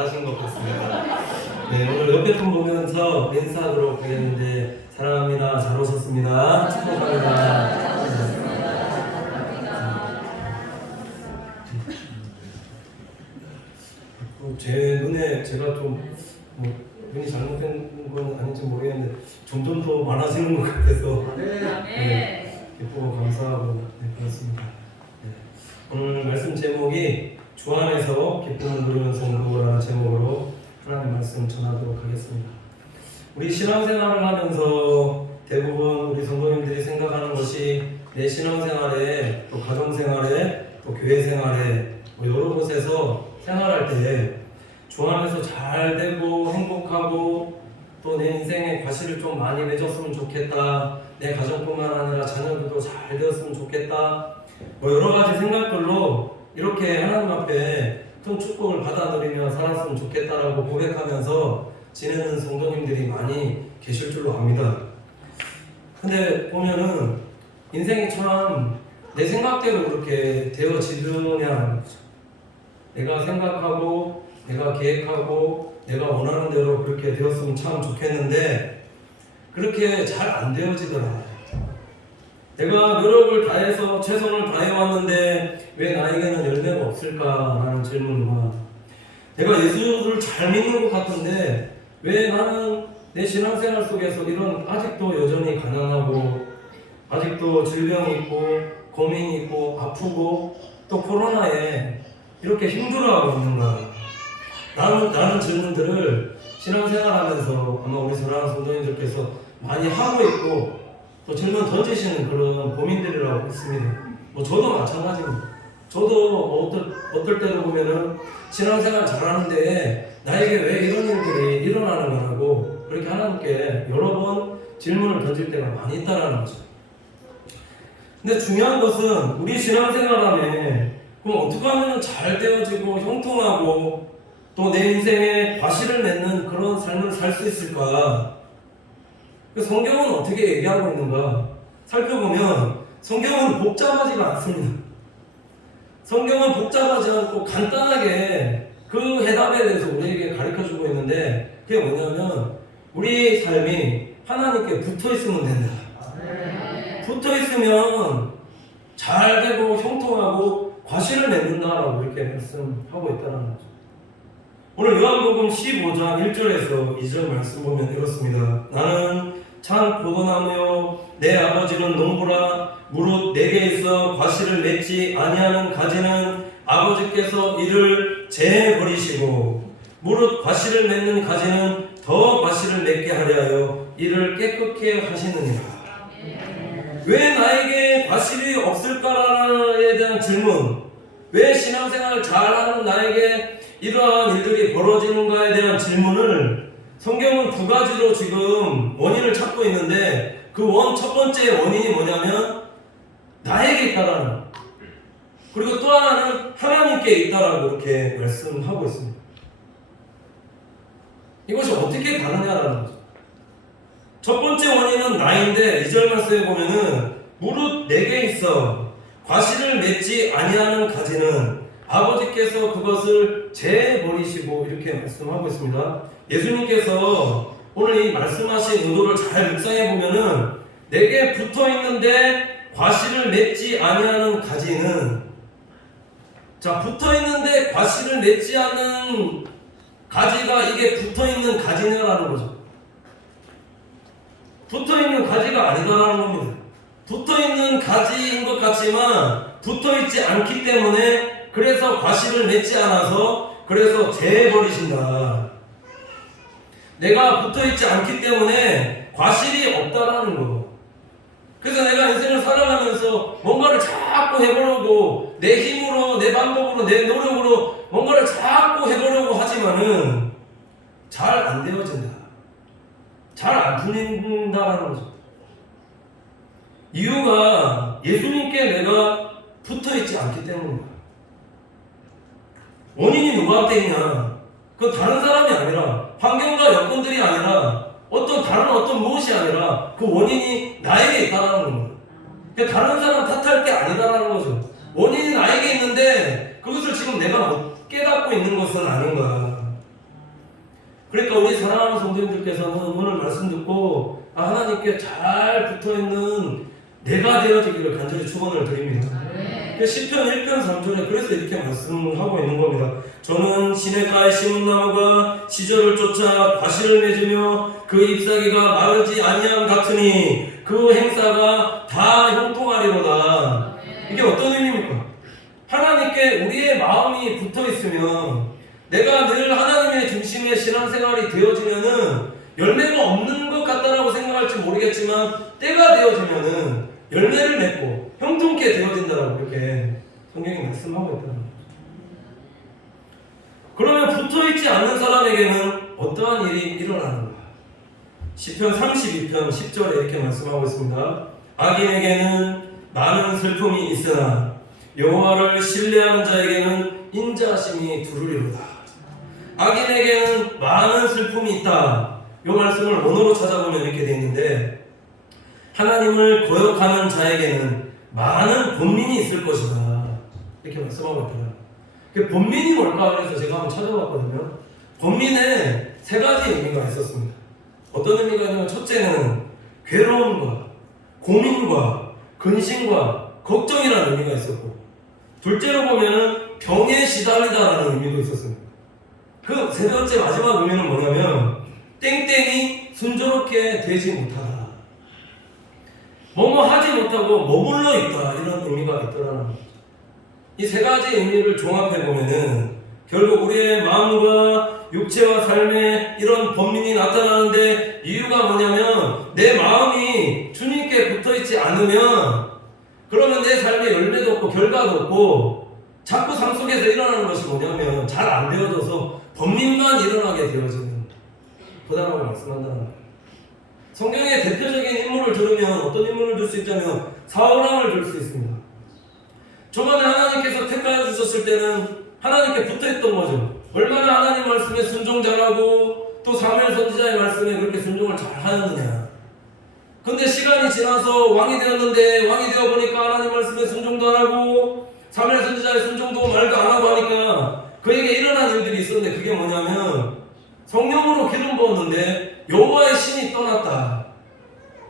잘하신 것 같습니다. 네, 오늘 옆에 분 보면서 인사하도록 하겠는데 사랑합니다. 잘 오셨습니다. 축복합니다. 제 눈에 제가 좀 눈이 잘못된 건 아닌지 모르겠는데 점점 더 많아지는 것 같아서 네, 기쁘고 감사하고 그렇습니다. 네. 오늘 말씀 제목이 주 안에서 기쁨을 누리는 성도라는 제목으로 하나님 말씀 전하도록 하겠습니다. 우리 신앙생활을 하면서 대부분 우리 성도님들이 생각하는 것이 내 신앙생활에 또 가정생활에 또 교회생활에 여러 곳에서 생활할 때 주 안에서 잘 되고 행복하고 또 내 인생에 과실을 좀 많이 맺었으면 좋겠다, 내 가정뿐만 아니라 자녀들도 잘 되었으면 좋겠다, 여러 가지 생각들로 이렇게 하나님 앞에 큰 축복을 받아 누리며 살았으면 좋겠다라고 고백하면서 지내는 성도님들이 많이 계실 줄로 압니다. 근데 보면은 인생이 참 내 생각대로 그렇게 되어지느냐, 내가 생각하고 내가 계획하고 내가 원하는 대로 그렇게 되었으면 참 좋겠는데 그렇게 잘 안 되어지더라. 내가 노력을 다해서 최선을 다해왔는데 왜 나에게는 열매가 없을까라는 질문과 내가 예수를 잘 믿는 것 같은데 왜 나는 내 신앙생활 속에서 이런 아직도 여전히 가난하고 아직도 질병이 있고 고민이 있고 아프고 또 코로나에 이렇게 힘들어하고 있는가? 라는 질문들을 신앙생활하면서 아마 우리 사랑하는 성도님들께서 많이 하고 있고 또 질문 던지시는 그런 고민들이라고 있습니다. 저도 마찬가지입니다. 저도 어떨 때도 보면은 신앙생활 잘하는데 나에게 왜 이런 일들이 일어나는 거라고 그렇게 하나님께 여러 번 질문을 던질 때가 많이 있다라는 거죠. 근데 중요한 것은 우리 신앙생활하면 그럼 어떻게 하면 잘 되어지고 형통하고 또 내 인생에 과실을 맺는 그런 삶을 살 수 있을까? 성경은 어떻게 얘기하고 있는가? 살펴보면 성경은 복잡하지가 않습니다. 성경은 복잡하지 않고 간단하게 그 해답에 대해서 우리에게 가르쳐주고 있는데 그게 뭐냐면 우리 삶이 하나님께 붙어있으면 된다. 붙어있으면 잘 되고 형통하고 과실을 맺는다라고 이렇게 말씀하고 있다는 거죠. 오늘 요한복음 15장 1절에서 2절 말씀 보면 이렇습니다. 나는 참 포도나무요 내 아버지는 농부라 무릇 내게 있어 과실을 맺지 아니하는 가지는 아버지께서 이를 제버리시고 무릇 과실을 맺는 가지는 더 과실을 맺게 하려 하여 이를 깨끗게 하시느니라. 왜 나에게 과실이 없을까에 대한 질문, 왜 신앙생활을 잘하는 나에게 이러한 일들이 벌어지는가에 대한 질문을 성경은 두 가지로 지금 원인을 찾고 있는데 그 첫 번째 원인이 뭐냐면 나에게 있다라는 것, 그리고 또 하나는 하나님께 있다라고 이렇게 말씀하고 있습니다. 이것이 어떻게 다르냐라는 거죠. 첫 번째 원인은 나인데 2절 말씀에 보면은 무릇 내게 있어 과실을 맺지 아니하는 가지는 아버지께서 그것을 제버리시고 이렇게 말씀하고 있습니다. 예수님께서 오늘 이 말씀하신 의도를 잘 묵상해 보면은 내게 붙어 있는데 과실을 맺지 아니하는 가지는, 자, 붙어 있는데 과실을 맺지 않는 가지가 이게 붙어 있는 가지냐라는 거죠. 붙어 있는 가지가 아니다라는 겁니다. 붙어 있는 가지인 것 같지만 붙어 있지 않기 때문에 그래서 과실을 맺지 않아서 그래서 제버리신다. 내가 붙어 있지 않기 때문에 과실이 없다라는 거. 그래서 내가 인생을 살아가면서 뭔가를 자꾸 해보려고 내 힘으로 내 방법으로 내 노력으로 뭔가를 자꾸 해보려고 하지만은 잘 안 되어진다. 잘 안 풀린다라는 거죠. 이유가 예수님께 내가 붙어 있지 않기 때문입니다. 원인이 누구한테 있냐? 그 다른 사람이 아니라 환경과 여건들이 아니라 어떤 무엇이 아니라 그 원인이 나에게 있다라는 겁니다. 그러니까 다른 사람 탓할 게 아니다라는 거죠. 원인이 나에게 있는데 그것을 지금 내가 못 깨닫고 있는 것은 아닌가. 그러니까 우리 사랑하는 성도님들께서는 오늘 말씀 듣고 하나님께 잘 붙어있는 내가 되어지기를 간절히 축원을 드립니다. 시편 1편 3절에 그래서 이렇게 말씀하고 있는 겁니다. 저는 시냇가에 심은 나무가 시절을 쫓아 과실을 맺으며 그 잎사귀가 마르지 아니함 같으니 그 행사가 다 형통하리로다. 이게 어떤 의미입니까? 하나님께 우리의 마음이 붙어있으면 내가 늘 하나님의 중심의 신앙생활이 되어지면은 열매가 없는 것 같다라고 생각할지 모르겠지만 때가 되어지면은 열매를 맺고 형통케 되어진다라고 이렇게 성경이 말씀하고 있다는 거죠. 그러면 붙어있지 않는 사람에게는 어떠한 일이 일어나는가? 시편 32편 10절에 이렇게 말씀하고 있습니다. 악인에게는 많은 슬픔이 있으나 여호와를 신뢰하는 자에게는 인자하심이 두루리로다. 악인에게는 많은 슬픔이 있다. 이 말씀을 원어로 찾아보면 이렇게 되어 있는데 하나님을 거역하는 자에게는 많은 번민이 있을 것이다. 이렇게 말씀하고 있더라고요. 그 번민이 뭘까? 그래서 제가 한번 찾아봤거든요. 번민에 세 가지 의미가 있었습니다. 어떤 의미가 있냐면 첫째는 괴로움과 고민과 근심과 걱정이라는 의미가 있었고 둘째로 보면은 병에 시달리다라는 의미도 있었습니다. 그 세 번째 마지막 의미는 뭐냐면 땡땡이 순조롭게 되지 못하다. 뭐뭐 하지 못하고 머물러 있다 이런 의미가 있더라는 거죠. 이 세 가지 의미를 종합해 보면은 결국 우리의 마음과 육체와 삶에 이런 번민이 나타나는데 이유가 뭐냐면 내 마음이 주님께 붙어있지 않으면 그러면 내 삶에 열매도 없고 결과도 없고 자꾸 삶 속에서 일어나는 것이 뭐냐면 잘 안 되어져서 번민만 일어나게 되어지는 거다라고 말씀한다는 거예요. 성경의 대표적인 인물을 들으면 어떤 인물을 들 수 있냐면 사울왕을 들 수 있습니다. 저번에 하나님께서 택하여 주셨을 때는 하나님께 붙어있던 거죠. 얼마나 하나님 말씀에 순종 잘하고 또 사무엘 선지자의 말씀에 그렇게 순종을 잘 하느냐. 근데 시간이 지나서 왕이 되었는데 왕이 되어보니까 하나님 말씀에 순종도 안 하고 사무엘 선지자의 순종도 말도 안 하고 하니까 그에게 일어난 일들이 있었는데 그게 뭐냐면 성령으로 기름 부었는데 여호와의 신이 떠났다.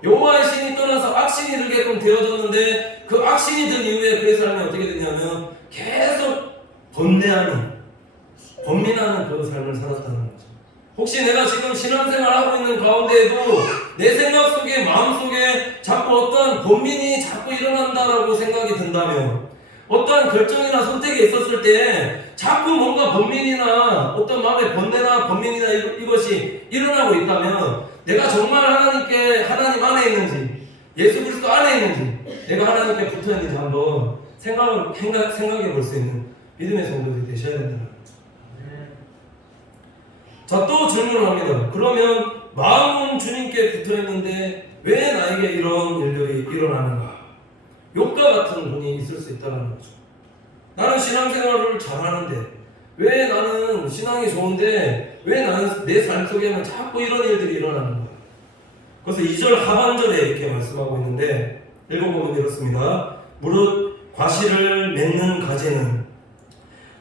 여호와의 신이 떠나서 악신이 들게끔 되어졌는데 그 악신이 든 이후에 그의 삶이 어떻게 되냐면 계속 번뇌하는 번민하는 그 삶을 살았다는 거죠. 혹시 내가 지금 신앙생활하고 있는 가운데에도 내 생각 속에 마음 속에 자꾸 어떠한 번민이 자꾸 일어난다라고 생각이 든다면 어떠한 결정이나 선택이 있었을 때 자꾸 뭔가 번민이나 어떤 마음의 번뇌나 번민이나 이것이 일어나고 있다면 내가 정말 하나님 안에 있는지 예수 그리스도 안에 있는지 내가 하나님께 붙어 있는지 한번 생각해 볼 수 있는 믿음의 성도들이 되셔야 된다. 자, 또 질문을 합니다. 그러면 마음은 주님께 붙어 있는데 왜 나에게 이런 일들이 일어나는가? 욥과 같은 분이 있을 수 있다는 거죠. 나는 신앙생활을 잘하는데 왜 나는 신앙이 좋은데 왜 나는 내 삶 속에는 자꾸 이런 일들이 일어나는 거야? 그래서 2절 하반절에 이렇게 말씀하고 있는데 읽어보면 이렇습니다. 무릇 과실을 맺는 가지는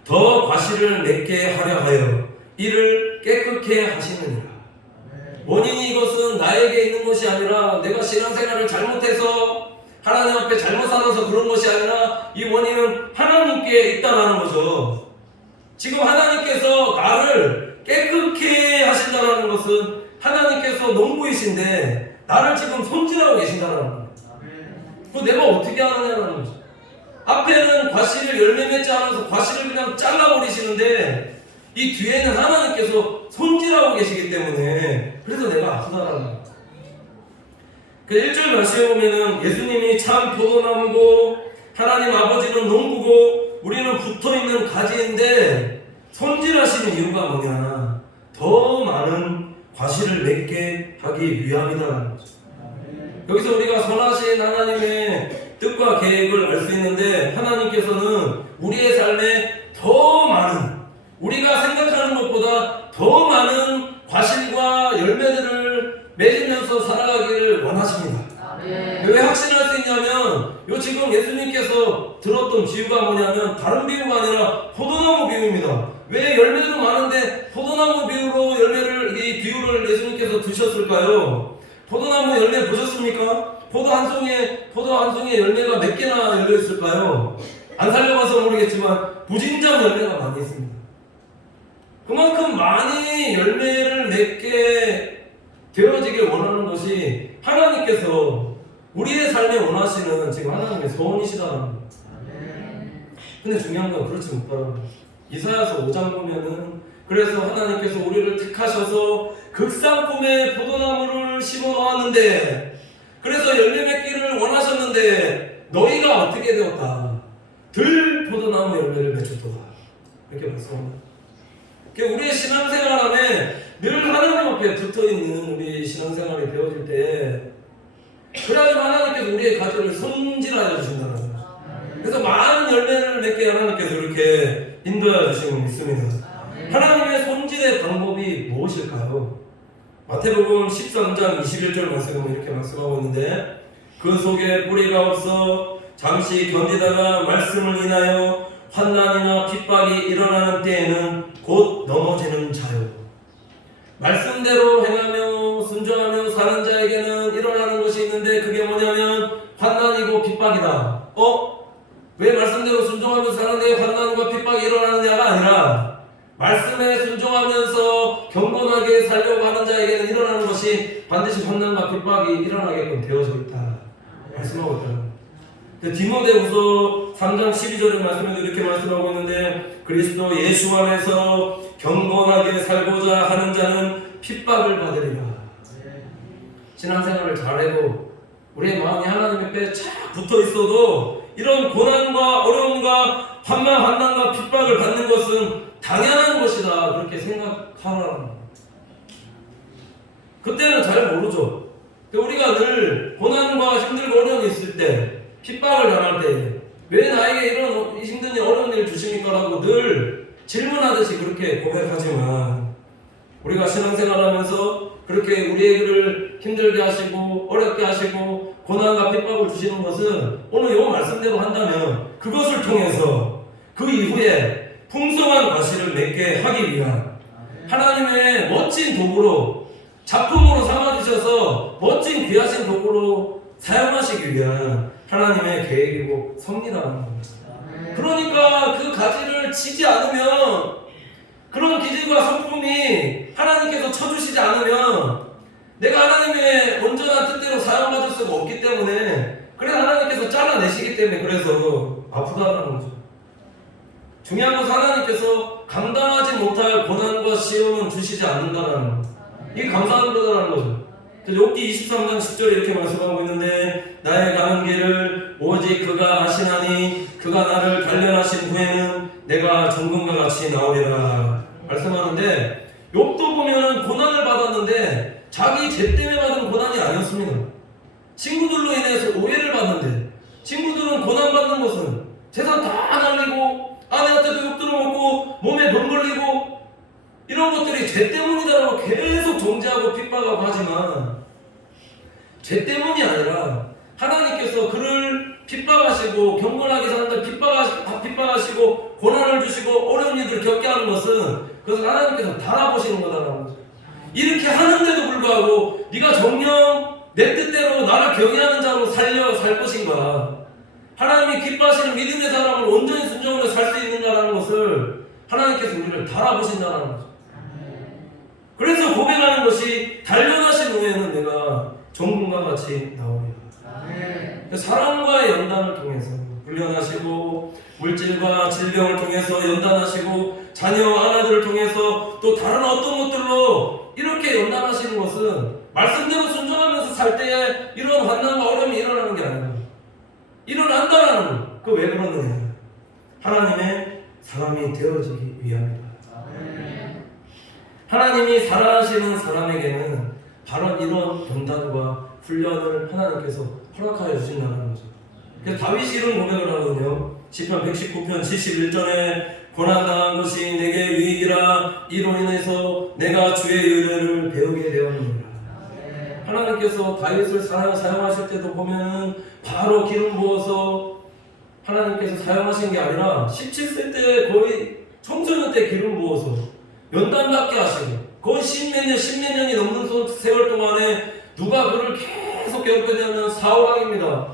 더 과실을 맺게 하려 하여 이를 깨끗게 하시느니라. 원인이 이것은 나에게 있는 것이 아니라 내가 신앙생활을 잘못해서 하나님 앞에 잘못 살아서 그런 것이 아니라 이 원인은 하나님께 있다는 거죠. 지금 하나님께서 나를 깨끗게 하신다는 것은 하나님께서 농부이신데 나를 지금 손질하고 계신다는 거예요. 그럼 내가 어떻게 하느냐는 거죠. 앞에는 과실을 열매 맺지 않아서 과실을 그냥 잘라버리시는데 이 뒤에는 하나님께서 손질하고 계시기 때문에 그래서 내가 아프다라는 거예요. 그 1절 말씀에 보면은 예수님이 참 포도나무고 하나님 아버지는 농부고 우리는 붙어있는 가지인데 손질하시는 이유가 뭐냐? 더 많은 과실을 맺게 하기 위함이다라는 거죠. 여기서 우리가 선하신 하나님의 뜻과 계획을 알 수 있는데 하나님께서는 우리의 삶에 더 많은 우리가 생각하는 것보다 더 많은 과실과 열매들을 맺으면서 살아가기를 원하십니다. 왜 확신할 수 있냐면 지금 예수님께서 들었던 비유가 뭐냐면 다른 비유가 아니라 포도나무 비유입니다. 왜 열매도 많은데 포도나무 비유로 열매를 주님께서 두셨을까요? 포도나무 열매 보셨습니까? 포도 한 송이에 열매가 몇 개나 열려 있을까요? 안 살려봐서 모르겠지만 무진장 열매가 많이 있습니다. 그만큼 많이 열매를 맺게 되어지길 원하는 것이 하나님께서 우리의 삶에 원하시는 지금 하나님의 소원이시다는 거예요. 근데 중요한 건 그렇지 못하다는 거예요. 이사야서 5장 보면은 그래서 하나님께서 우리를 택하셔서 극상품의 포도나무를 심어 놓았는데 그래서 열매 맺기를 원하셨는데 너희가 어떻게 되었다? 들 포도나무 열매를 맺었도다. 이렇게 말씀합니다. 우리의 신앙생활 안에 늘 하나님 앞에 붙어있는 우리 신앙생활이 되어질 때 그래야지만 하나님께서 우리의 가지를 성질하여 주신다는 거예요. 그래서 많은 열매를 맺게 하나님께서 이렇게 인도하여 주신 걸 믿습니다. 하나님의 손질의 방법이 무엇일까요? 마태복음 13장 21절 말씀을 이렇게 말씀하고 있는데 그 속에 뿌리가 없어 잠시 견디다가 말씀을 인하여 환난이나 핍박이 일어나는 때에는 곧 넘어지는 자요. 말씀대로 행하며 순종하며 사는 자에게는 일어나는 것이 있는데 그게 뭐냐면 환난이고 핍박이다. 왜 말씀대로 순종하며 사는데 환난과 핍박이 일어나는 자가 아니라 말씀에 순종하면서 경건하게 살려고 하는 자에게는 일어나는 것이 반드시 환난과 핍박이 일어나게끔 되어져 있다. 말씀하고 있다. 디모데후서 3장 12절의 말씀에도 이렇게 말씀하고 있는데 그리스도 예수 안에서 경건하게 살고자 하는 자는 핍박을 받으리라. 신앙생활을 잘해도 우리의 마음이 하나님 앞에 착 붙어 있어도 이런 고난과 어려움과 환난과 핍박을 받는 것은 당연한 것이다. 그렇게 생각하라는 거예요. 그때는 잘 모르죠. 우리가 늘 고난과 힘들고 어려움이 있을 때 핍박을 당할 때 왜 나에게 이런 힘든 일 어려운 일 주십니까? 라고 늘 질문하듯이 그렇게 고백하지만 우리가 신앙생활하면서 그렇게 우리를 힘들게 하시고 어렵게 하시고 고난과 핍박을 주시는 것은 오늘 이 말씀대로 한다면 그것을 통해서 그 이후에 풍성한 과실을 맺게 하기 위한 하나님의 멋진 도구로 작품으로 삼아주셔서 멋진 귀하신 도구로 사용하시기 위한 하나님의 계획이고 섭리라는 겁니다. 그러니까 그 가지를 치지 않으면 그런 기질과 성품이 하나님께서 쳐주시지 않으면 내가 하나님의 온전한 뜻대로 사용받을 수가 없기 때문에 그래서 하나님께서 잘라내시기 때문에 그래서 아프다는 거죠. 중요한 것은 하나님께서 감당하지 못할 고난과 시험은 주시지 않는다는 거. 이게 감사한 거다라는 거죠. 욥기 23장 10절에 이렇게 말씀하고 있는데 나의 가는 길을 오직 그가 아시나니 그가 나를 단련하신 후에는 내가 정금과 같이 나오리라 말씀하는데 욥도 보면 고난을 받았는데 자기 죄 때문에 받은 고난이 아니었습니다. 친구들로 인해서 오해를 받는데 친구들은 고난받는 것은 재산 다 날리고 아내한테도 욕 들어먹고 몸에 병 걸리고 이런 것들이 죄 때문이다라고 계속 정죄하고 핍박하고 하지만 죄 때문이 아니라 하나님께서 그를 핍박하시고 경건하게 사는데 핍박하시고 고난을 주시고 어려운 일들을 겪게 하는 것은 그것은 하나님께서 달아보시는 거다라는 거죠. 이렇게 하는데도 불구하고 네가 정녕 내 뜻대로 나를 경외하는 자로 살 것인가 하나님이 기뻐하시는 믿음의 사람을 온전히 순종으로 살 수 있는가라는 것을 하나님께서 우리를 달아보신다는 거죠. 그래서 고백하는 것이 단련하신 후에는 내가 정금과 같이 나옵니다. 사람과의 연단을 통해서 훈련하시고 물질과 질병을 통해서 연단하시고 자녀 아내들을 통해서 또 다른 어떤 것들로 이렇게 연단하시는 것은 말씀대로 순종하면서 살 때에 이런 환난과 어려움이 일어나는 게 아니에요. 일어난다라는 거. 그 왜 그러느냐? 하나님의 사람이 되어지기 위함이다. 하나님이 사랑하시는 사람에게는 바로 이런 연단과 훈련을 하나님께서 허락하여 주신다는 거죠. 그래서 다윗이 이런 고백을 하거든요. 시편 119편 71절에 고난당한 것이 내게 유익이라 이로 인해서 내가 주의 의뢰를 배우게 되었느니라. 하나님께서 다윗을 사용하실 때도 보면은 바로 기름 부어서 하나님께서 사용하신 게 아니라 17세 때 거의 청소년 때 기름 부어서 연단받게 하시고 거의 십몇 년이 넘는 세월 동안에 누가 그를 계속 괴롭히냐면 사울왕입니다.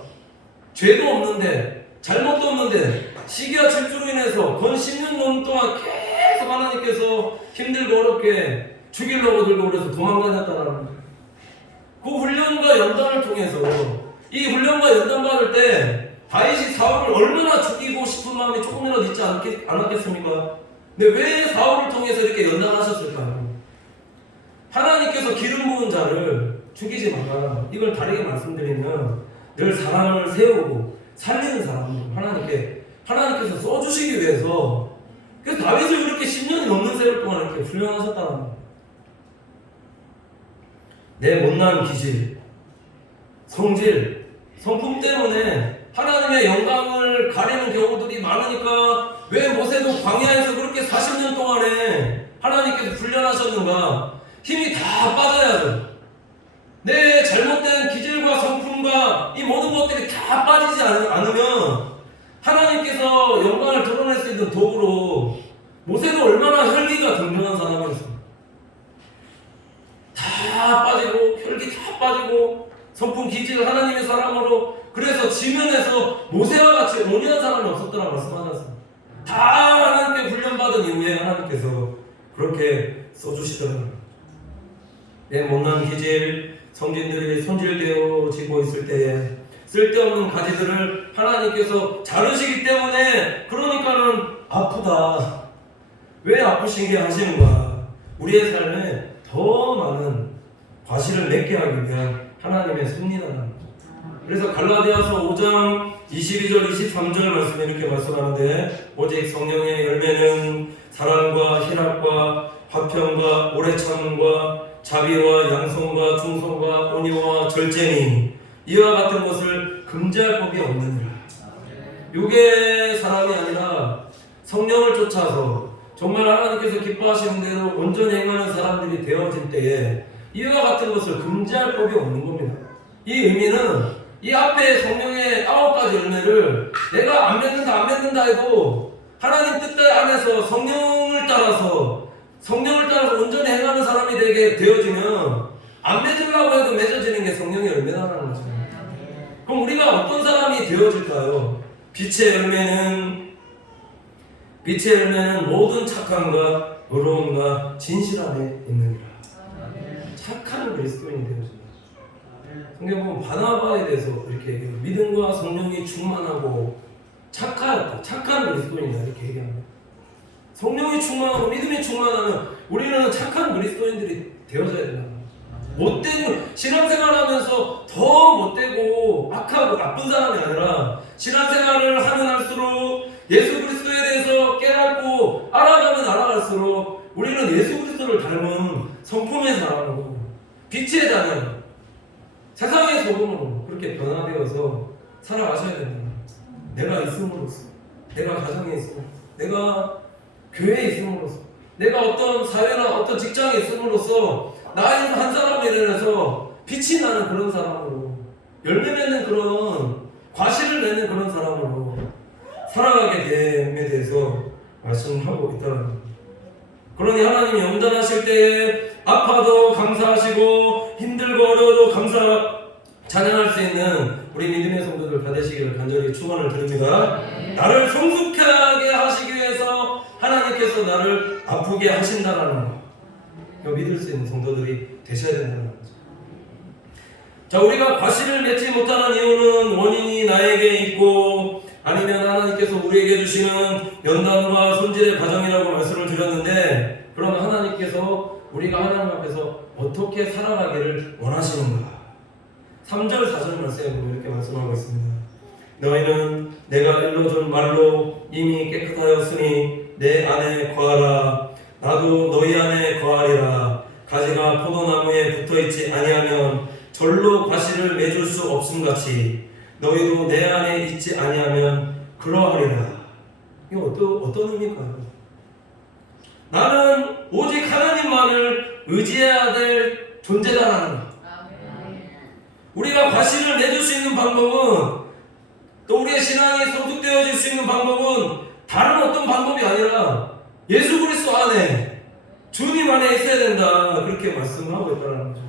죄도 없는데, 잘못도 없는데, 시기와 질투로 인해서 건 10년 넘는 동안 계속 하나님께서 힘들고 어렵게 죽이려고 들고 그래서 도망다녔다는 거예요. 그 훈련과 연단을 통해서 이 훈련과 연단 받을 때 다윗이 사울을 얼마나 죽이고 싶은 마음이 조금이라도 있지 않았겠습니까? 근데 왜 사울을 통해서 이렇게 연단하셨을까요? 하나님께서 기름 부은 자를 죽이지 마라. 이걸 다르게 말씀드리면 늘 사람을 세우고 살리는 사람을 하나님께서 써주시기 위해서, 그래서 다윗을 이렇게 10년이 넘는 세월 동안 이렇게 훈련하셨다는 거예요. 내 못난 기질, 성질, 성품 때문에 하나님의 영광을 가리는 경우들이 많으니까 왜 모세도 광야에서 그렇게 40년 동안에 하나님께서 훈련하셨는가? 힘이 다 빠져야죠. 내 잘못된 기질과 성품과 이 모든 것들이 다 빠지지 않으면 하나님께서 영광을 드러낼 수 있는 도구로, 모세도 얼마나 혈기가 등등한 사람이었습니다. 다 빠지고 혈기 다 빠지고 성품 기질 하나님의 사람으로, 그래서 지면에서 모세와 같이 온유한 사람이 없었더라 말씀하셨습니다. 다 하나님께 훈련받은 이후에 하나님께서 그렇게 써주시더라고요. 내 못난 기질, 성질들이 손질되어지고 있을 때에 쓸데없는 가지들을 하나님께서 자르시기 때문에, 그러니까는 아프다. 왜 아프신 게 하시는가? 우리의 삶에 더 많은 과실을 맺게 하기 위한 하나님의 섭리라는 거죠. 그래서 갈라디아서 5장 22절 23절 말씀에 이렇게 말씀하는데, 오직 성령의 열매는 사랑과 희락과 화평과 오래 참음과 자비와 양성과 충성과 온유와 절제니 이와 같은 것을 금지할 법이 없느니라. 이게 사람이 아니라 성령을 쫓아서 정말 하나님께서 기뻐하시는 대로 온전히 행하는 사람들이 되어질 때에 이와 같은 것을 금지할 법이 없는 겁니다. 이 의미는 이 앞에 성령의 9가지 열매를 내가 안 맺는다 해도 하나님 뜻 안에서 성령을 따라서 온전히 행하는 사람이 되게 되어지면 안 맺으려고 해도 맺어지는 게 성령의 열매라는 거죠. 그럼 우리가 어떤 사람이 되어질까요? 빛의 열매는 모든 착함과 의로움과 진실함에 있느니라. 착한 그리스도인이 되어진다. 성경 보면 바나바에 대해서 이렇게 얘기해요. 믿음과 성령이 충만하고 착하였다. 착한 그리스도인이다. 이렇게 얘기합니다. 성령이 충만하고 믿음이 충만하면 우리는 착한 그리스도인들이 되어져야 된다. 못된 신앙생활하면서 더 못되고 악하고 나쁜 사람이 아니라 신앙생활을 하면 할수록 예수 그리스도에 대해서 깨닫고 알아가면 알아갈수록 우리는 예수 그리스도를 닮은 성품의 사람으로 빛의 자녀, 세상의 소금으로 그렇게 변화되어서 살아가셔야 된다. 내가 있음으로써, 내가 가정에 있음으로써, 내가 교회에 있음으로써, 내가 어떤 사회나 어떤 직장에 있음으로써 나의 한 사람에 대해서 빛이 나는 그런 사람으로, 열매 맺는 그런 과실을 내는 그런 사람으로 살아가게 됨에 대해서 말씀하고 있다는 겁니다. 그러니 하나님이 연단하실 때에 아파도 감사하시고 힘들고 어려워도 찬양할 수 있는 우리 믿음의 성도들 다 되시기를 간절히 축원을 드립니다. 나를 성숙하게 하시기 위해서 하나님께서 나를 아프게 하신다라는 거, 믿을 수 있는 성도들이 되셔야 된다는 거죠. 자, 우리가 과실을 맺지 못하는 이유는 원인이 나에게 있고 아니면 하나님께서 우리에게 주시는 연단과 손질의 과정이라고 말씀을 드렸는데, 그러면 하나님께서 우리가 하나님 앞에서 어떻게 살아가기를 원하시는가? 3절 4절 말씀에 보면 이렇게 말씀하고 있습니다. 너희는 내가 일러준 말로 이미 깨끗하였으니 내 안에 거하라. 나도 너희 안에 거하리라. 가지가 포도나무에 붙어있지 아니하면 절로 과실을 맺을 수 없음같이 너희도 내 안에 있지 아니하면 그러하리라. 이거 어떤 의미일까요? 나는 오직 하나님만을 의지해야 될 존재다라는 것. 우리가 과실을 내줄 수 있는 방법은, 또 우리의 신앙이 성숙되어질 수 있는 방법은 다른 어떤 방법이 아니라 예수 그리스도 안에, 주님 주님 안에 있어야 된다. 그렇게 말씀하고 있다는 거죠.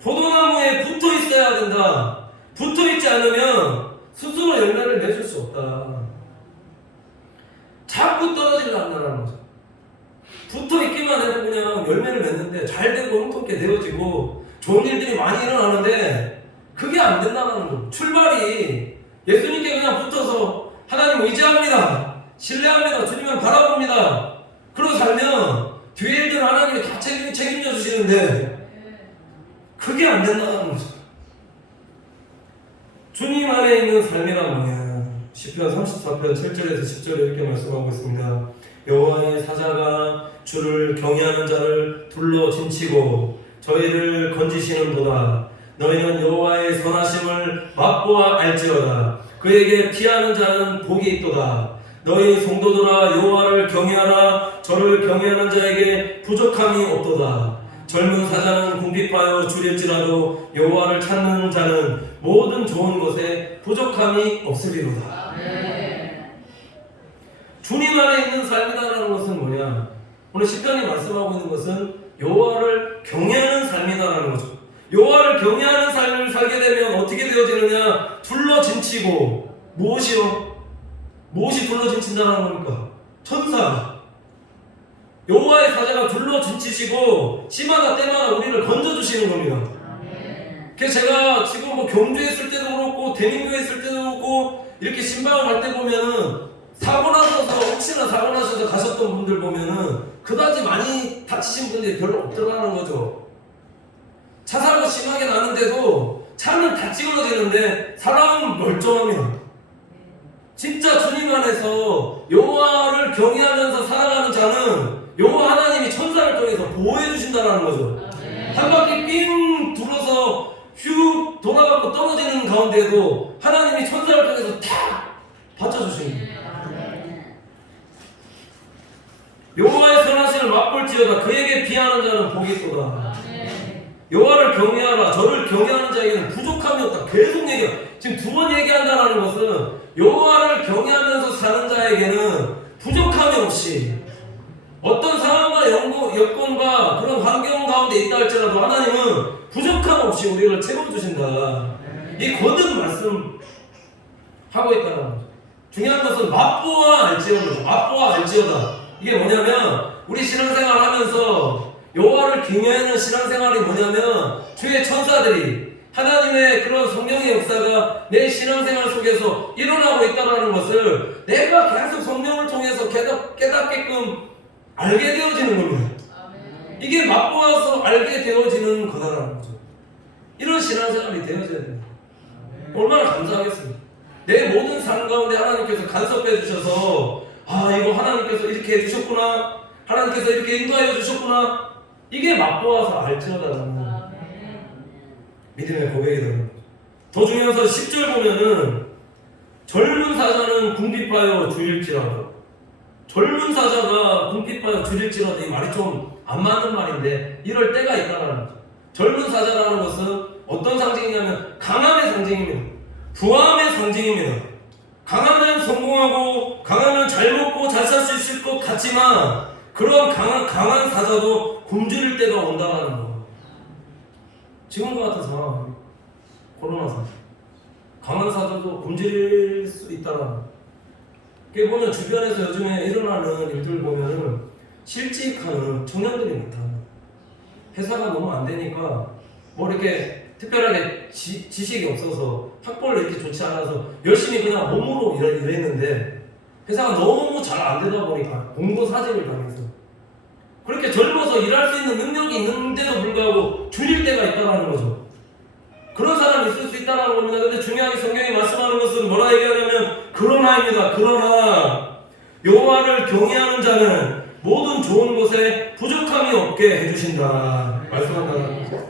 포도나무에 붙어 있어야 된다. 붙어 있지 않으면 스스로 열매를 맺을 수 없다. 자꾸 떨어지려 한다는 거죠. 붙어 있기만 해도 그냥 열매를 맺는데 잘 되고 흥통케 되어지고 좋은 일들이 많이 일어나는데 그게 안 된다는 거죠. 출발이 예수님께 그냥 붙어서 하나님 의지합니다. 신뢰합니다. 주님을 바라봅니다. 그러고 살면 뒤에 일들 하나님이 다 책임져 주시는데 그게 안 된다는 거죠. 주님 안에 있는 삶이란 뭐냐? 시편 34편 7절에서 10절에 이렇게 말씀하고 있습니다. 여호와의 사자가 주를 경외하는 자를 둘러 진치고 저희를 건지시는도다. 너희는 여호와의 선하심을 맛보아 알지어다. 그에게 피하는 자는 복이 있도다. 너희 성도들아 여호와를 경외하라. 저를 경외하는 자에게 부족함이 없도다. 젊은 사자는 궁핍하여 줄일지라도 여호와를 찾는 자는 모든 좋은 것에 부족함이 없으리로다. 주님 안에 있는 삶이다라는 것은 뭐냐? 오늘 시편이 말씀하고 있는 것은 여호와를 경외하는 삶이다라는 거죠. 여호와를 경외하는 삶을 살게 되면 어떻게 되어지느냐? 둘러진치고 무엇이요? 무엇이 둘러진친다는 겁니까? 천사. 여호와의 사자가 둘러진치시고 시마다 때마다 우리를 건져주시는 겁니다. 그래서 제가 지금 뭐 경주에 있을 때도 그렇고 대민교에 있을 때도 그렇고 이렇게 신방을 갈 때 보면은 사고 나셔서 혹시나 사고 나셔서 가셨던 분들 보면은 그다지 많이 다치신 분들이 별로 없더라는 거죠. 차 사고 심하게 나는데도 차는 다 찌그러지는데 사람은 멀쩡합니다. 진짜 주님 안에서 여호와를 경외하면서 살아가는 자는 여호와 하나님이 천사를 통해서 보호해 주신다는 거죠. 한 바퀴 삥 둘러서 휙 돌아가고 떨어지는 가운데도 하나님이 천사를 통해서 탁 받쳐주십니다. 여호와의 선하심을 맛볼지어다. 그에게 피하는 자는 복이 있도다. 여호와를 경외하라. 저를 경외하는 자에게는 부족함이 없다. 계속 얘기해요. 지금 두 번 얘기한다는 것은 여호와를 경외하면서 사는 자에게는 부족함이 없이 어떤 상황과 여건과 그런 환경 가운데 있다 할지라도 하나님은 부족함 없이 우리를 채워주신다. 이 거듭 말씀 하고 있다는 거죠. 중요한 것은 맛보아 알지어다. 맛보아 알지어다. 이게 뭐냐면 우리 신앙생활 하면서 여호와를 경외하는 신앙생활이 뭐냐면 주의 천사들이 하나님의 그런 성령의 역사가 내 신앙생활 속에서 일어나고 있다는 것을 내가 계속 성령을 통해서 깨닫게끔 알게 되어지는 겁니다. 이게 맛보아서 알게 되어지는 거다라는 거죠. 이런 신앙생활이 되어져야 됩니다. 얼마나 감사하겠습니까? 내 모든 삶 가운데 하나님께서 간섭해 주셔서 이거 하나님께서 이렇게 해주셨구나, 하나님께서 이렇게 인도하여 주셨구나, 이게 맛보아서 알지어다라는 믿음의 고백이 되는 거죠. 더 중요한 것은 10절 보면은 젊은 사자는 궁핍하여 줄일지라도, 젊은 사자가 궁핍하여 줄일지라도, 이 말이 좀 안 맞는 말인데 이럴 때가 있다는 거죠. 젊은 사자라는 것은 어떤 상징이냐면 강함의 상징입니다. 부함의 상징입니다. 강하면 성공하고 강하면 잘 먹고 잘 살 수 있을 것 같지만 그런 강한 사자도 굶주릴 때가 온다는 거. 지금과 같은 상황, 코로나 상황, 강한 사자도 굶주릴 수 있다는 거. 그게 보면 주변에서 요즘에 일어나는 일들 보면은 실직하는 청년들이 나타나. 회사가 너무 안 되니까 뭐 이렇게 특별하게 지식이 없어서 학벌이 이렇게 좋지 않아서 열심히 그냥 몸으로 일했는데 회사가 너무 잘 안 되다 보니까 공고사직을 당해서 그렇게 젊어서 일할 수 있는 능력이 있는데도 불구하고 줄일 때가 있다는 거죠. 그런 사람이 있을 수 있다는 겁니다. 근데 중요하게 성경이 말씀하는 것은 뭐라 얘기하냐면 그러나입니다. 그러나 여호와를 경외하는 자는 모든 좋은 것에 부족함이 없게 해주신다 말씀한다는 거죠.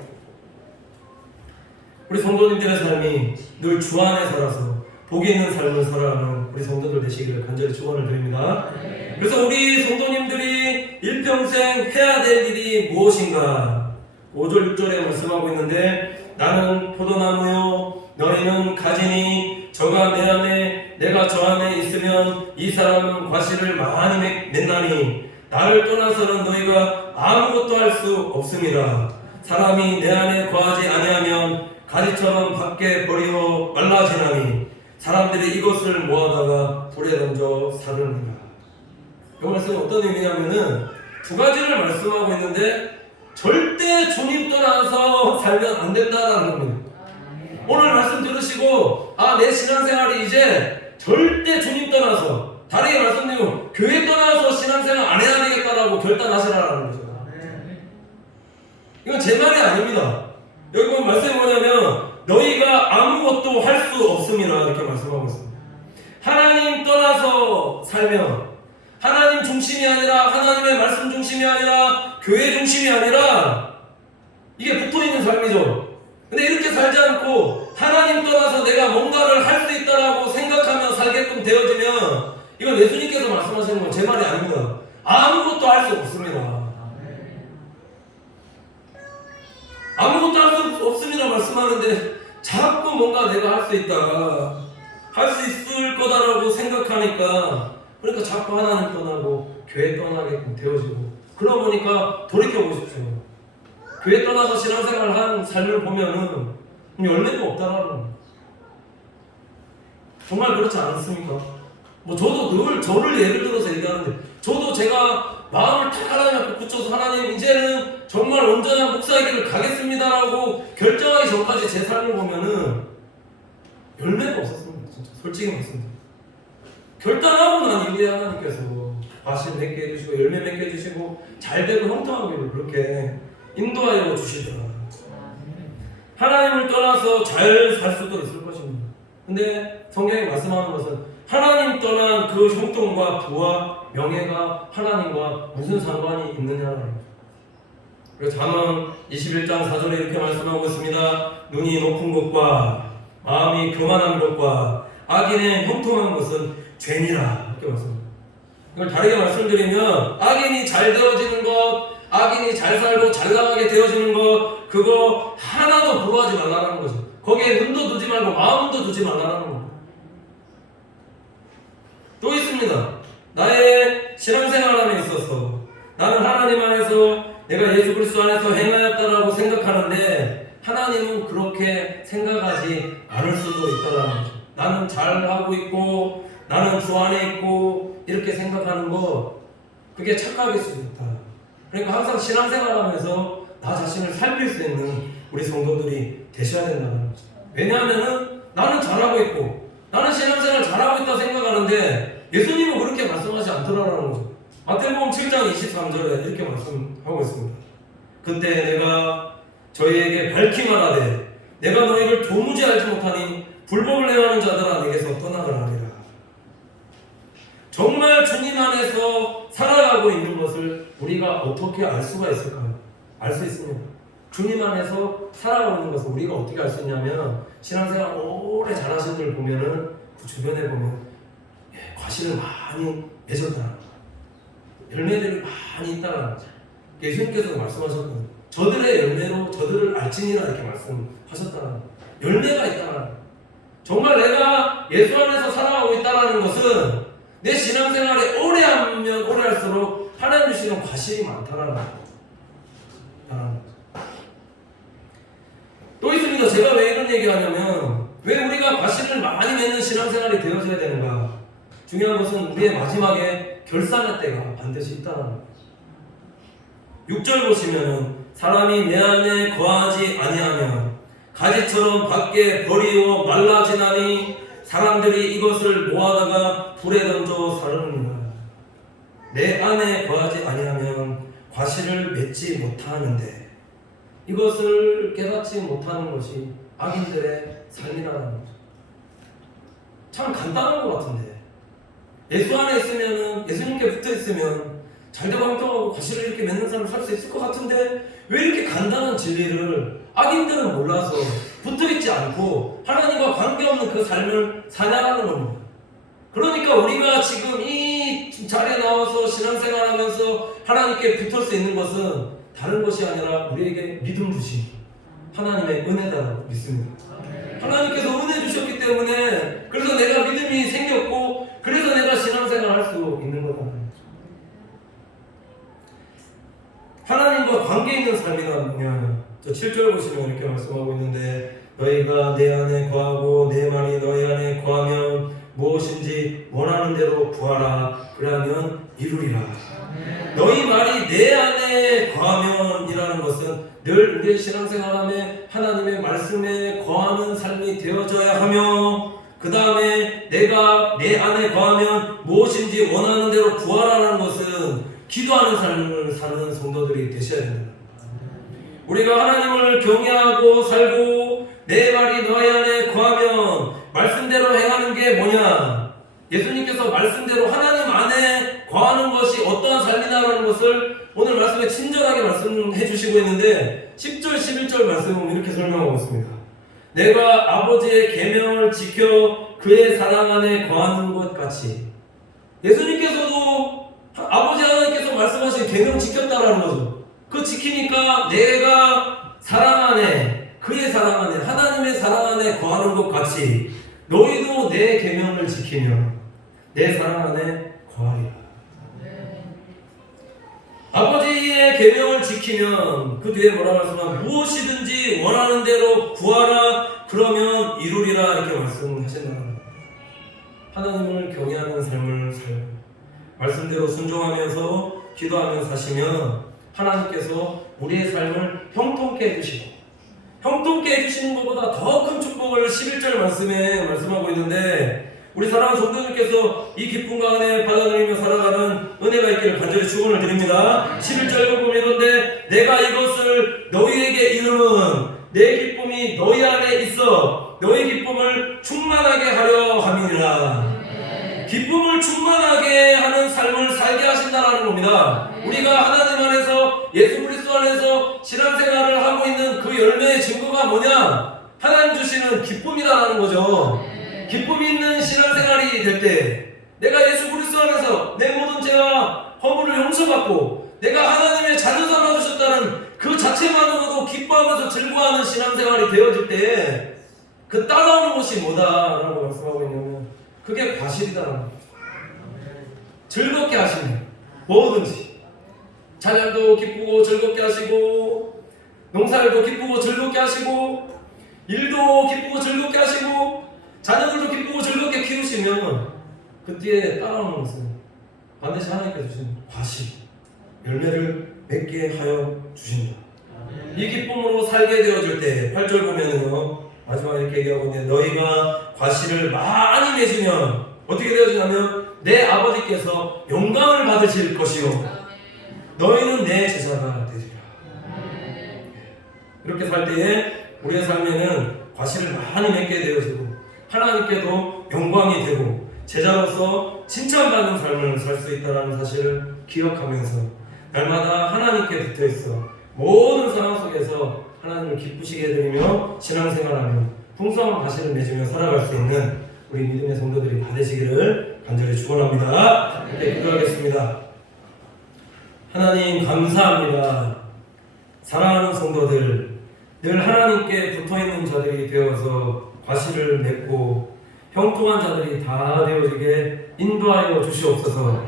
우리 성도님들의 삶이 늘 주 안에 살아서 복이 있는 삶을 살아가는 우리 성도들 되시기를 간절히 축원을 드립니다. 그래서 우리 성도님들이 일평생 해야 될 일이 무엇인가? 5절 6절에 말씀하고 있는데 나는 포도나무요 너희는 가지니 저가 내 안에 내가 저 안에 있으면 이 사람은 과실을 많이 맺나니 나를 떠나서는 너희가 아무것도 할 수 없음이라. 사람이 내 안에 거하지 아니하면 가지처럼 밖에 버리고 말라지나니 사람들이 이것을 모아다가 불에 던져 사르느니라. 이 말씀은 어떤 의미냐면은 두 가지를 말씀하고 있는데 절대 주님 떠나서 살면 안 된다라는 겁니다. 오늘 말씀 들으시고 내 신앙생활이 이제 절대 주님 떠나서, 다르게 말씀드리면 교회 떠나서 신앙생활 안 해야 되겠다라고 결단하시라는 거죠. 이건 제 말이 아닙니다. 여기 보면 말씀이 뭐냐면 너희가 아무것도 할 수 없음이라 이렇게 말씀하고 있습니다. 하나님 떠나서 살면 하나님 중심이 아니라, 하나님의 말씀 중심이 아니라, 교회 중심이 아니라 이게 붙어있는 삶이죠. 근데 이렇게 살지 않고 하나님 떠나서 내가 뭔가를 할 수 있다라고 생각하며 살게끔 되어지면, 이건 예수님께서 말씀하시는 건 제 말이 아닙니다. 아무것도 할 수 없습니다. 아무것도 할 수 없습니다 말씀하는데 자꾸 뭔가 내가 할 수 있다가 할 수 있을 거다라고 생각하니까, 그러니까 자꾸 하나님 떠나고 교회 떠나게끔 되어지고, 그러다 보니까 돌이켜보십시오. 교회 떠나서 신앙생활을 한 삶을 보면은 열매가 없다라는 거예요. 정말 그렇지 않습니까? 저도 늘 저를 예를 들어서 얘기하는데, 저도 제가 마음을 탁 하나님 앞에 붙여서 하나님 이제는 정말 온전한 목사의 길을 가겠습니다라고 결정하기 전까지 제 삶을 보면은 열매가 없었습니다. 진짜 솔직히 말씀드립니다. 결단하고 난 이후에 하나님께서 과실 맺게 해주시고 열매 맺게 해주시고 잘되고 형통하기를 그렇게 인도하여 주시더라. 하나님을 떠나서 잘 살 수도 있을 것입니다. 근데 성경이 말씀하는 것은 하나님 떠난 그 형통과 부와 명예가 하나님과 무슨 상관이 있느냐라는 거죠. 그리고 잠언 21장 4절에 이렇게 말씀하고 있습니다. 눈이 높은 것과 마음이 교만한 것과 악인의 형통한 것은 죄니라, 이렇게 말씀합니다. 이걸 다르게 말씀드리면 악인이 잘 되어지는 것, 악인이 잘 살고 잘 나가게 되어지는 것, 그거 하나도 부러워하지 말라는 거죠. 거기에 눈도 두지 말고 마음도 두지 말라는 겁니다. 또 있습니다. 나의 신앙생활함에 있어서 나는 하나님 안에서 내가 예수 그리스도 안에서 행하였다라고 생각하는데 하나님은 그렇게 생각하지 않을 수도 있다는 거죠. 나는 잘하고 있고 나는 주 안에 있고 이렇게 생각하는 거, 그게 착각일 수도 있다. 그러니까 항상 신앙생활하면서 나 자신을 살필 수 있는 우리 성도들이 되셔야 된다는 거죠. 왜냐하면은 나는 잘하고 있고 나는 신앙생활 잘하고 있다고 생각하는데 예수님은 그렇게 말씀하지 않더라라는 거죠. 마태복음 7장 23절에 이렇게 말씀하고 있습니다. 그때 내가 저희에게 밝히 말하되 내가 너희를 도무지 알지 못하니 불법을 행하는 자들아 내게서 떠나가라 하리라. 정말 주님 안에서 살아가고 있는 것을 우리가 어떻게 알 수가 있을까요? 알 수 있습니다. 주님 안에서 살아가고 있는 것을 우리가 어떻게 알 수 있냐면, 신앙생활 오래 잘하신 분들 보면은 그 주변에 보면 과실을 많이 맺었다는 거예요. 열매들이 많이 있다는 거죠. 예수님께서도 말씀하셨거든요. 저들의 열매로 저들을 알지니라 이렇게 말씀하셨다는 거예요. 열매가 있다는 거예요. 정말 내가 예수 안에서 살아가고 있다는 것은 내 신앙생활에 오래 하면 오래 할수록 하나님 주시는 과실이 많다는 거예요. 또 있습니다. 제가 왜 이런 얘기하냐면, 왜 우리가 과실을 많이 맺는 신앙생활이 되어져야 되는가? 중요한 것은 우리의 마지막에 결산할 때가 반드시 있다는 거예요. 6절 보시면은 사람이 내 안에 거하지 아니하면 가지처럼 밖에 버리고 말라지나니 사람들이 이것을 모아다가 불에 던져 사르느니라. 내 안에 거하지 아니하면 과실을 맺지 못하는데 이것을 깨닫지 못하는 것이 악인들의 삶이라는 거죠. 참 간단한 것 같은데, 예수 안에 있으면, 예수님께 붙어 있으면 잘되고 형통하고 과실을 이렇게 맺는 사람을 살 수 있을 것 같은데, 왜 이렇게 간단한 진리를 악인들은 몰라서 붙어 있지 않고 하나님과 관계없는 그 삶을 사냐라는 겁니다. 그러니까 우리가 지금 이 자리에 나와서 신앙생활하면서 하나님께 붙을 수 있는 것은 다른 것이 아니라 우리에게 믿음 주신 하나님의 은혜다라고 믿습니다. 하나님께서 은혜 주셨기 때문에, 그래서 내가 믿음이 생겼고 그래서 내가 신앙생활 할 수 있는 거다. 하나님과 관계 있는 삶이란 뭐냐? 저 7절 보시면 이렇게 말씀하고 있는데 너희가 내 안에 거하고 내 말이 너희 안에 거하면 무엇인지 원하는 대로 구하라. 그러면 이루리라. 너희 말이 내 안에 거하면이라는 것은 늘 우리의 신앙생활함에 하나님의 말씀에 거하는 삶이 되어져야 하며 그 다음에 내가 내 안에 거하면 무엇인지 원하는 대로 구하라는 것은 기도하는 삶을 사는 성도들이 되셔야 됩니다. 우리가 하나님을 경외하고 살고 내 말이 너희 안에 거하면 말씀대로 행하는 게 뭐냐? 예수님께서 말씀대로 하나님 안에 거하는 것이 어떠한 삶이다라는 것을 오늘 말씀에 친절하게 말씀해 주시고 있는데 10절 11절 말씀은 이렇게 설명하고 있습니다. 내가 아버지의 계명을 지켜 그의 사랑 안에 거하는 것 같이. 예수님께서도 아버지 하나님께서 말씀하신 계명 지켰다라는 거죠. 그 지키니까 내가 사랑 안에 그의 사랑 안에 하나님의 사랑 안에 거하는 것 같이 너희도 내 계명을 지키며 내 사랑 안에 거하리라. 아버지의 계명을 지키면 그 뒤에 뭐라 말씀하면 무엇이든지 원하는 대로 구하라 그러면 이루리라 이렇게 말씀하신다. 하나님을 경외하는 삶을 살고 말씀대로 순종하면서 기도하며 사시면 하나님께서 우리의 삶을 형통케 해주시고 형통케 해주시는 것보다 더 큰 축복을 11절 말씀에 말씀하고 있는데 우리 사랑하는 성도님께서 이 기쁨과 은혜 받아들이며 살아가는 은혜가 있기를 간절히 축원을 드립니다. 11절 보면 이런데 내가 이것을 너희에게 이름은 내 기쁨이 너희 안에 있어 너희 기쁨을 충만하게 하려 함이니라. 기쁨을 충만하게 하는 삶을 살게 하신다는 겁니다. 우리가 하나님 안에서 예수 그리스도 안에서 신앙생활을 하고 있는 그 열매의 증거가 뭐냐? 하나님 주시는 기쁨이라는 거죠. 기쁨이 있는 신앙생활이 될 때 내가 예수 그리스도 안에서 내 모든 죄와 허물을 용서받고 내가 하나님의 자녀 삼아주셨다는 그 자체만으로도 기뻐하면서 즐거워하는 신앙생활이 되어질 때 그 따라오는 것이 뭐다라고 말씀하고 있냐면 그게 과실이다라는 거죠. 즐겁게 하시는 뭐든지 찬양도 기쁘고 즐겁게 하시고 농사일도 기쁘고 즐겁게 하시고 일도 기쁘고 즐겁게 하시고 자녀들도 기쁘고 즐겁게 키우시면 그 뒤에 따라오는 것은 반드시 하나님께서 주신 과실 열매를 맺게 하여 주신다. 이 기쁨으로 살게 되어질 때 8절 보면은요 마지막에 이렇게 얘기하고 있는데 너희가 과실을 많이 맺으면 어떻게 되어지냐면 내 아버지께서 영광을 받으실 것이요 너희는 내 제자가 되리라. 이렇게 살 때에 우리의 삶에는 과실을 많이 맺게 되어지고 하나님께도 영광이 되고 제자로서 칭찬받는 삶을 살 수 있다는 사실을 기억하면서 날마다 하나님께 붙어있어 모든 상황 속에서 하나님을 기쁘시게 해드리며 신앙생활하며 풍성한 과실을 맺으며 살아갈 수 있는 우리 믿음의 성도들이 다 되시기를 간절히 축원합니다. 네, 기도하겠습니다. 하나님 감사합니다. 사랑하는 성도들 늘 하나님께 붙어있는 자들이 되어서 과실을 맺고 형통한 자들이 다 되어지게 인도하여 주시옵소서.